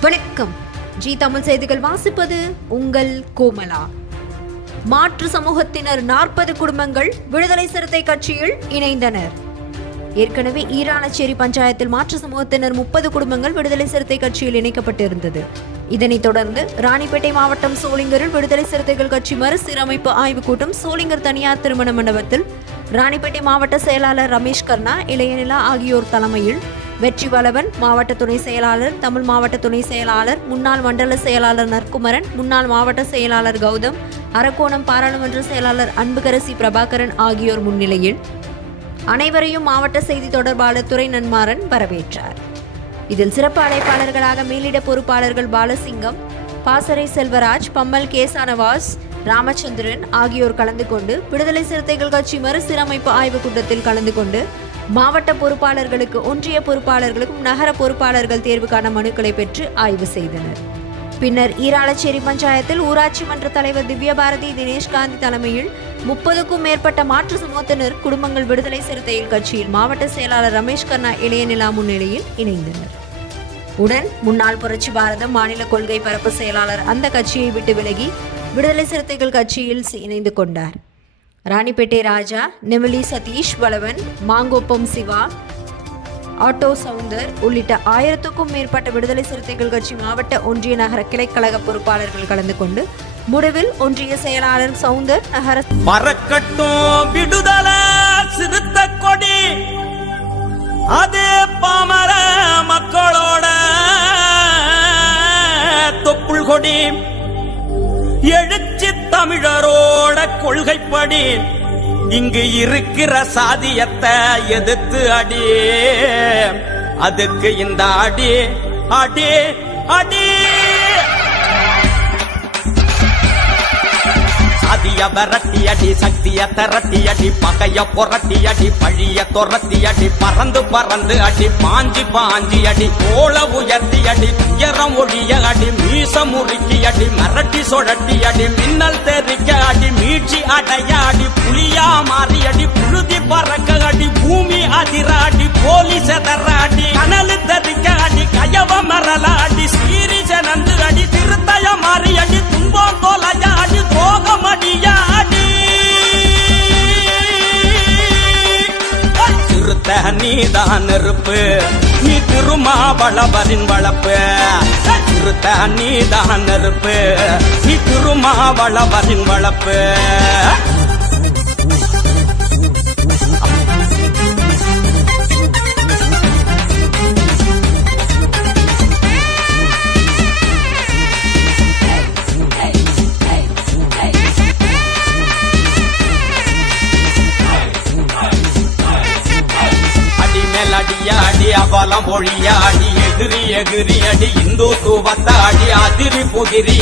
வணக்கம். ஜி தமிழ் செய்திகள் வாசிப்பது உங்கள் கோமலா. மாற்று சமூகத்தினர் நாற்பது குடும்பங்கள் விடுதலை சிறுத்தை கட்சியில் இணைந்தனர். ஏற்கனவே ஈரானச்சேரி பஞ்சாயத்தில் மாற்று சமூகத்தினர் முப்பது குடும்பங்கள் விடுதலை சிறுத்தை கட்சியில் இணைக்கப்பட்டிருந்தது. இதனைத் தொடர்ந்து ராணிப்பேட்டை மாவட்டம் சோளிங்கரில் விடுதலை சிறுத்தைகள் கட்சி மறுசீரமைப்பு ஆய்வுக் கூட்டம் சோளிங்கர் தனியார் திருமண மண்டபத்தில் ராணிப்பேட்டை மாவட்ட செயலாளர் ரமேஷ் கர்ணா இளையநிலா ஆகியோர் தலைமையில் வெற்றி வளவன் மாவட்ட துணை செயலாளர் தமிழ் மாவட்ட துணை செயலாளர் முன்னாள் மண்டல செயலாளர் நற்குமரன் முன்னாள் மாவட்ட செயலாளர் கௌதம் அரக்கோணம் பாராளுமன்ற செயலாளர் அன்புகரசி பிரபாகரன் ஆகியோர் முன்னிலையில் அனைவரையும் மாவட்ட செய்தி தொடர்பாளர் துறை நன்மாறன் வரவேற்றார். இதில் சிறப்பு அழைப்பாளர்களாக மேலிட பொறுப்பாளர்கள் பாலசிங்கம் பாசறை செல்வராஜ் பம்மல் கேசானவாஸ் ராமச்சந்திரன் ஆகியோர் கலந்து கொண்டு விடுதலை சிறுத்தைகள் கட்சி மறுசீரமைப்பு ஆய்வுக் கூட்டத்தில் கலந்து கொண்டு மாவட்ட பொறுப்பாளர்களுக்கு ஒன்றிய பொறுப்பாளர்களுக்கும் நகர பொறுப்பாளர்கள் தேர்வுக்கான மனுக்களை பெற்று ஆய்வு செய்தனர். பின்னர் ஈராளச்சேரி பஞ்சாயத்தில் ஊராட்சி மன்ற தலைவர் திவ்யபாரதி தினேஷ்காந்தி தலைமையில் முப்பதுக்கும் மேற்பட்ட மாற்று சமூகத்தினர் குடும்பங்கள் விடுதலை சிறுத்தைகள் கட்சியில் மாவட்ட செயலாளர் ரமேஷ் இளைய இளையநிலா முன்னிலையில் இணைந்தனர். உடன் முன்னாள் புரட்சி பாரதம் மாநில கொள்கை பரப்பு செயலாளர் அந்த கட்சியை விட்டு விலகி விடுதலை சிறுத்தைகள் கட்சியில் இணைந்து கொண்டார். ராணிப்பேட்டை ராஜா நெமிலி சதீஷ் பலவன் மாங்கோப்பம் சிவா ஆட்டோ சவுந்தர் உள்ளிட்ட ஆயிரத்துக்கும் மேற்பட்ட விடுதலை சிறுத்தைகள் கட்சி மாவட்ட ஒன்றிய நகர கிளைக்கழக பொறுப்பாளர்கள் கலந்து கொண்டு முடிவில் ஒன்றிய செயலாளர் சவுந்தர் நகர மறக்கட்டும் விடுதலை சிறுத்த கொடி அது பாமர மக்களோட தொப்புள் கொடி. எழுச்சி தமிழரோ கொள்கைப்படி இங்கு இருக்கிற சாதியத்தை எதிர்த்து அடி. அதுக்கு இந்த அடி அடி அடி. சாதிய விரட்டி அடி சக்திய திரட்டி அடி பகைய புரட்டி அடி பழிய துரத்தி அடி பறந்து பறந்து அடி பாஞ்சி பாஞ்சி அடி கோல உயர்த்தி அடி உயரம் ஒழிய அடி மீச முறுக்கி அடி மிரட்டி சுழட்டி அடி மின்னல் தெரிக்க அடி மீட்சி அடைய அடி நீதான் நெருப்பு நீ திருமாவளவரின் வளப்பு. திருத்த நீதான் நெருப்பு நீ திருமாவளவரின் வளப்பு. மேல் அவலம் ஒழிய எதிரி எகிரி அடி இந்து தூவத்த அதிரி புதிரி